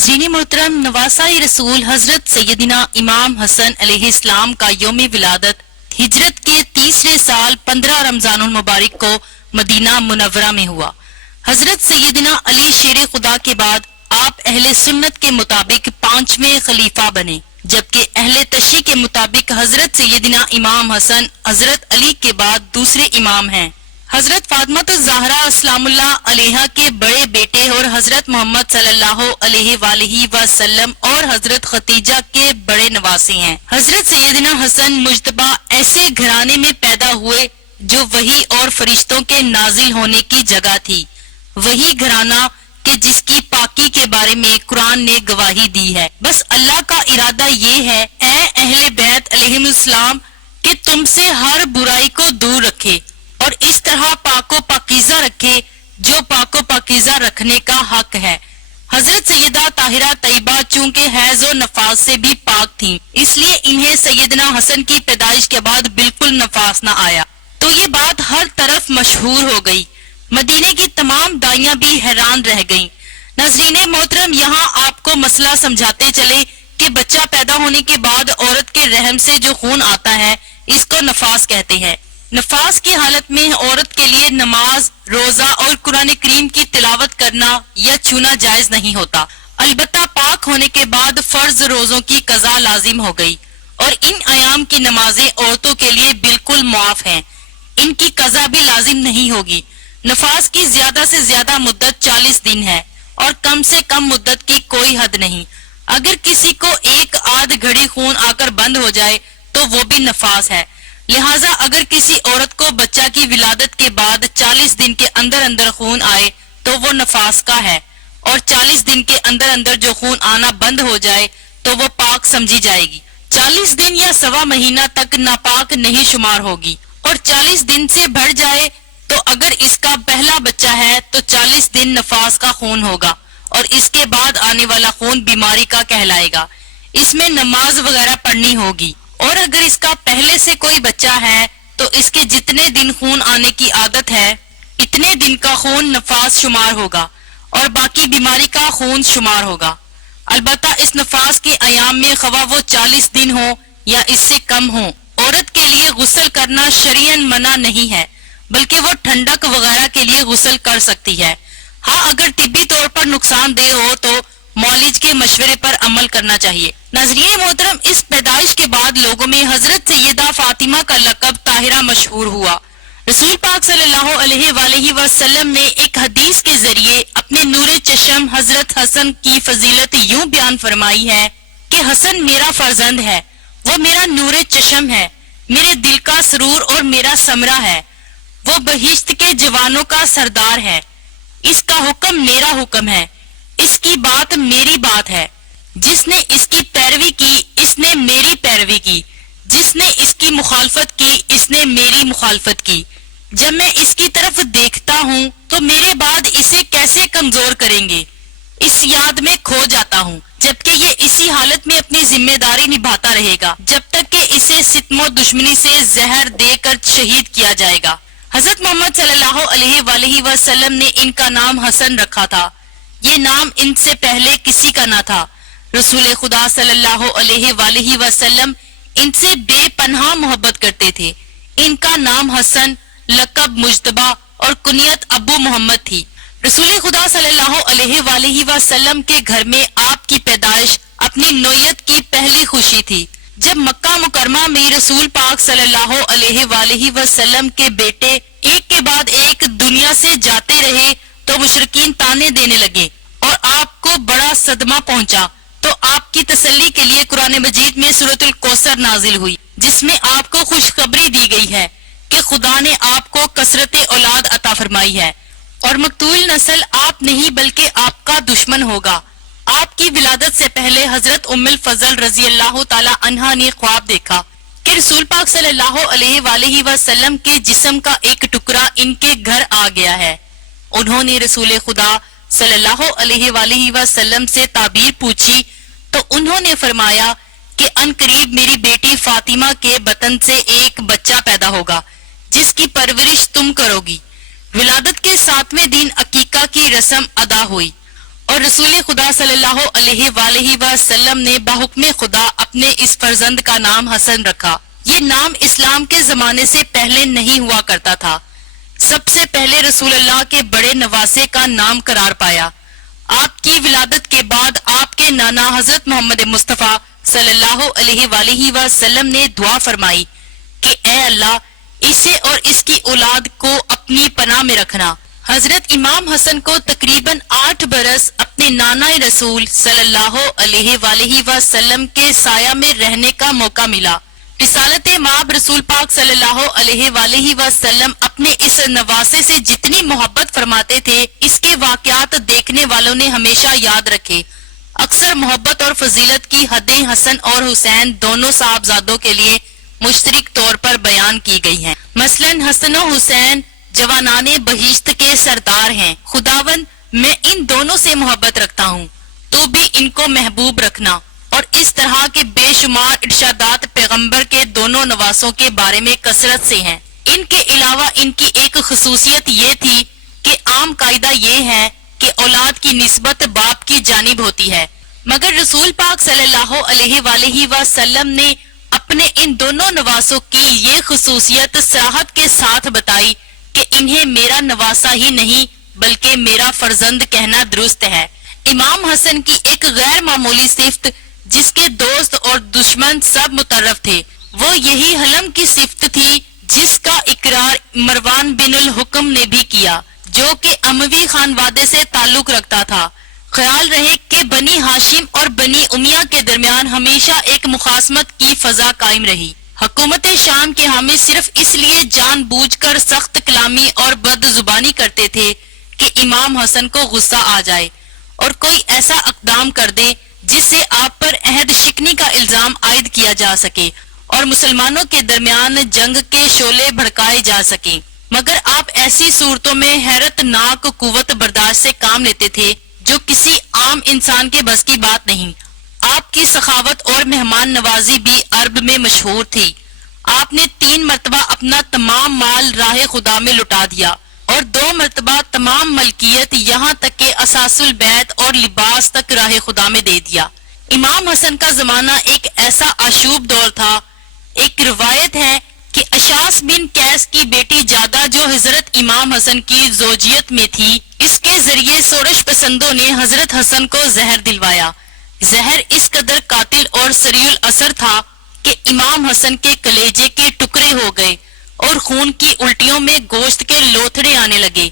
नाज़रीन मोहतरम, नवासाई रसूल हजरत सैयदिना इमाम हसन अलैहिस्सलाम का यौम विलादत हिजरत के तीसरे साल 15 रमजानुल मुबारक को मदीना मुनव्वरा में हुआ। हजरत सैयदिना अली शेर खुदा के बाद आप अहले सुन्नत के मुताबिक 5वें खलीफा बने, जबकि अहले तशी के मुताबिक हजरत सैयदिना इमाम हसन हजरत अली के बाद दूसरे इमाम हैं। हजरत फातिमा ज़हरा अस्सलामुल्लाह अलैहा के बड़े बेटे और हजरत मोहम्मद सल्लल्लाहु अलैहि वसल्लम और हजरत खतीजा के बड़े नवासे हैं। हजरत सैयदिना हसन मुज्तबा ऐसे घराने में पैदा हुए जो वही और फरिश्तों के नाजिल होने की जगह थी, वही घराना कि जिसकी पाकी के बारे में कुरान ने गवाही दी है। बस अल्लाह का इरादा ये है, ऐ अहले बैत अलैहिमुस्सलाम, कि तुमसे हर बुराई को दूर रखे और इस तरह पाको पाकीज़ा रखे जो पाको पाकीज़ा रखने का हक है। हजरत सैयदा ताहिरा तैयबा चूंकि हैज और नफास से भी पाक थीं, इसलिए इन्हें सैयदना हसन की पैदाइश के बाद बिल्कुल नफास न आया। तो ये बात हर तरफ मशहूर हो गई। मदीने की तमाम दाइयां भी हैरान रह गईं। नाज़रीन मोहतरम, यहाँ आपको मसला समझाते चले कि बच्चा पैदा होने के बाद औरत के रहम से जो खून आता है, इसको नफास कहते हैं। नफास की हालत में औरत के लिए नमाज, रोजा और कुरान करीम की तिलावत करना या छूना जायज नहीं होता। अलबत्ता पाक होने के बाद फर्ज रोजों की कज़ा लाजिम हो गई और इन अयाम की नमाजें औरतों के लिए बिल्कुल मुआफ हैं, इनकी कज़ा भी लाजिम नहीं होगी। नफास की ज्यादा से ज्यादा मुद्दत 40 दिन है और कम से कम मुद्दत की कोई हद नहीं। अगर किसी को एक आध घड़ी खून आकर बंद हो जाए तो वो भी नफास है। लिहाजा अगर किसी औरत को बच्चा की विलादत के बाद 40 दिन के अंदर अंदर खून आए तो वो नफास का है, और 40 दिन के अंदर अंदर जो खून आना बंद हो जाए तो वो पाक समझी जाएगी। 40 दिन या सवा महीना तक नापाक नहीं शुमार होगी, और 40 दिन से बढ़ जाए तो अगर इसका पहला बच्चा है तो 40 दिन नफास का खून होगा और इसके बाद आने वाला खून बीमारी का कहलाएगा। इसमें नमाज वगैरह पढ़नी होगी। और अगर इसका पहले से कोई बच्चा है तो इसके जितने दिन खून आने की आदत है, इतने दिन का खून नफास शुमार होगा और बाकी बीमारी का खून शुमार होगा। अलबत्ता इस नफास के अयाम में खवा वो 40 दिन हो या इससे कम हो, औरत के लिए गुस्ल करना शरीयन मना नहीं है, बल्कि वो ठंडक वगैरह के लिए गुस्ल कर सकती है। हाँ, अगर तिब्बी तौर पर नुकसानदेह हो तो मौलिज के मशवरे पर अमल करना चाहिए। नाज़रीन मोहतरम, इस पैदाइश के बाद लोगों में हजरत सैयदा फातिमा का लक़ब ताहिरा मशहूर हुआ। रसूल पाक सल्लल्लाहु अलैहि वसल्लम ने एक हदीस के जरिए अपने नूरे चश्म हजरत हसन की फजीलत यूं बयान फरमाई है कि हसन मेरा फर्जंद है, वो मेरा नूरे चश्म है, मेरे दिल का सरूर और मेरा समरा है, वो बहिश्त के जवानों का सरदार है, इसका हुक्म मेरा हुक्म है, इसकी बात मेरी बात है, जिसने इसकी पैरवी की इसने मेरी पैरवी की, जिसने इसकी मुखालफत की इसने मेरी मुखालफत की। जब मैं इसकी तरफ देखता हूँ तो मेरे बाद इसे कैसे कमजोर करेंगे, इस याद में खो जाता हूँ, जबकि ये इसी हालत में अपनी जिम्मेदारी निभाता रहेगा जब तक कि इसे सितमो दुश्मनी से जहर देकर शहीद किया जाएगा। हजरत मोहम्मद सल्लल्लाहु अलैहि वसल्लम ने इनका नाम हसन रखा था। ये नाम इनसे पहले किसी का न था। रसूल खुदा सल्लल्लाहु अलैहि वसल्लम इनसे बेपनाह मोहब्बत करते थे। इनका नाम हसन, लक़ब मुज्तबा और कुनियत अबू मोहम्मद थी। रसूल खुदा सल्लल्लाहु अलैहि वसल्लम के घर में आपकी पैदाइश अपनी नौयत की पहली खुशी थी। जब मक्का मुकरमा में रसूल पाक सल्लल्लाहु अलैहि वसल्लम के बेटे एक के बाद एक दुनिया से जाते रहे तो मुशरिकीन ताने देने लगे और आपको बड़ा सदमा पहुंचा। तो आपकी तसल्ली के लिए कुरान मजीद में सूरतुल कौसर नाजिल हुई, जिसमें आपको खुशखबरी दी गई है कि खुदा ने आपको कसरत औलाद अता फरमाई है और मकतूल नस्ल आप नहीं बल्कि आपका दुश्मन होगा। आपकी विलादत से पहले हजरत उम्मुल फजल रजी अल्लाह ताला अन्हा ने ख्वाब देखा कि रसूल पाक सल्लल्लाहु अलैहि वसल्लम के जिस्म का एक टुकड़ा इनके घर आ गया है। उन्होंने रसूल खुदा सल्लल्लाहु अलैहि वसल्लम से ताबीर पूछी तो उन्होंने फरमाया कि अनकरीब मेरी बेटी फातिमा के बतन से एक बच्चा पैदा होगा जिसकी परवरिश तुम करोगी। विलादत के 7वें दिन अकीका की रस्म अदा हुई اور رسول خدا صلی اللہ علیہ وآلہ وسلم نے بحکم خدا اپنے اس فرزند کا نام حسن رکھا۔ یہ نام اسلام کے زمانے سے پہلے نہیں ہوا کرتا تھا۔ سب سے پہلے رسول اللہ کے بڑے نواسے کا نام قرار پایا۔ آپ کی ولادت کے بعد آپ کے نانا حضرت محمد مصطفیٰ صلی اللہ علیہ وآلہ وسلم نے دعا فرمائی کہ اے اللہ اسے اور اس کی اولاد کو اپنی پناہ میں رکھنا۔ حضرت امام حسن کو تقریباً 8 برس اپنے نانا رسول صلی اللہ علیہ وآلہ وسلم کے سایہ میں رہنے کا موقع ملا۔ رسالت مآب رسول پاک صلی اللہ علیہ وآلہ وسلم اپنے اس نواسے سے جتنی محبت فرماتے تھے، اس کے واقعات دیکھنے والوں نے ہمیشہ یاد رکھے۔ اکثر محبت اور فضیلت کی حدیں حسن اور حسین دونوں صاحبزادوں کے لیے مشترک طور پر بیان کی گئی ہیں۔ مثلا حسن و حسین جوانان بہشت کے سردار ہیں۔ خداوند میں ان دونوں سے محبت رکھتا ہوں، تو بھی ان کو محبوب رکھنا۔ اور اس طرح کے بے شمار ارشادات پیغمبر کے دونوں نواسوں کے بارے میں کثرت سے ہیں۔ ان کے علاوہ ان کی ایک خصوصیت یہ تھی کہ عام قاعدہ یہ ہے کہ اولاد کی نسبت باپ کی جانب ہوتی ہے، مگر رسول پاک صلی اللہ علیہ وآلہ وسلم نے اپنے ان دونوں نواسوں کی یہ خصوصیت صراحت کے ساتھ بتائی کہ انہیں میرا نواسا ہی نہیں بلکہ میرا فرزند کہنا درست ہے۔ امام حسن کی ایک غیر معمولی صفت جس کے دوست اور دشمن سب مترف تھے، وہ یہی حلم کی صفت تھی جس کا اقرار مروان بن الحکم نے بھی کیا، جو کہ اموی خانوادے سے تعلق رکھتا تھا۔ خیال رہے کہ بنی ہاشم اور بنی امیہ کے درمیان ہمیشہ ایک مخاصمت کی فضا قائم رہی۔ حکومت شام کے حامی صرف اس لیے جان بوجھ کر سخت کلامی اور بد زبانی کرتے تھے کہ امام حسن کو غصہ آ جائے اور کوئی ایسا اقدام کر دے جس سے آپ پر عہد شکنی کا الزام عائد کیا جا سکے اور مسلمانوں کے درمیان جنگ کے شعلے بھڑکائے جا سکیں۔ مگر آپ ایسی صورتوں میں حیرت ناک قوت برداشت سے کام لیتے تھے جو کسی عام انسان کے بس کی بات نہیں۔ آپ کی سخاوت اور مہمان نوازی بھی عرب میں مشہور تھی۔ آپ نے 3 مرتبہ اپنا تمام مال راہ خدا میں لٹا دیا اور 2 مرتبہ تمام ملکیت یہاں تک کہ اساس البیت اور لباس تک راہ خدا میں دے دیا۔ امام حسن کا زمانہ ایک ایسا آشوب دور تھا۔ ایک روایت ہے کہ اشعث بن قیس کی بیٹی جادہ جو حضرت امام حسن کی زوجیت میں تھی، اس کے ذریعے شورش پسندوں نے حضرت حسن کو زہر دلوایا۔ زہر اس قدر قاتل اور سریع الاثر تھا کہ امام حسن کے کلیجے کے ٹکڑے ہو گئے اور خون کی الٹیوں میں گوشت کے لوتھڑے آنے لگے۔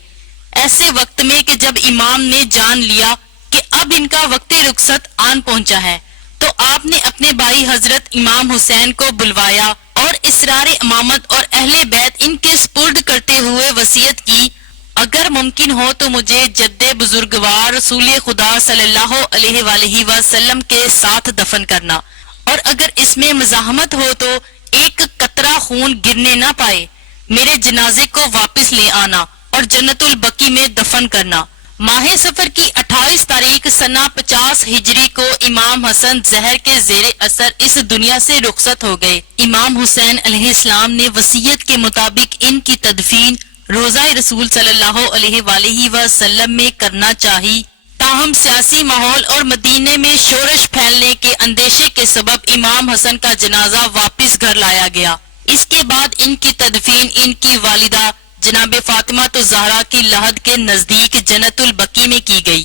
ایسے وقت میں کہ جب امام نے جان لیا کہ اب ان کا وقت رخصت آن پہنچا ہے، تو آپ نے اپنے بھائی حضرت امام حسین کو بلوایا اور اسرار امامت اور اہل بیت ان کے سپرد کرتے ہوئے وصیت کی، اگر ممکن ہو تو مجھے جد بزرگوار رسول خدا صلی اللہ علیہ وآلہ وسلم کے ساتھ دفن کرنا، اور اگر اس میں مزاحمت ہو تو ایک قطرہ خون گرنے نہ پائے، میرے جنازے کو واپس لے آنا اور جنت البقیع میں دفن کرنا۔ ماہ سفر کی 28 تاریخ سنہ 50 ہجری کو امام حسن زہر کے زیر اثر اس دنیا سے رخصت ہو گئے۔ امام حسین علیہ السلام نے وصیت کے مطابق ان کی تدفین روضہ رسول صلی اللہ علیہ وآلہ وسلم میں کرنا چاہی، تاہم سیاسی ماحول اور مدینے میں شورش پھیلنے کے اندیشے کے سبب امام حسن کا جنازہ واپس گھر لایا گیا۔ اس کے بعد ان کی تدفین ان کی والدہ جناب فاطمہ الزہرا کی لحد کے نزدیک جنت البقیع میں کی گئی۔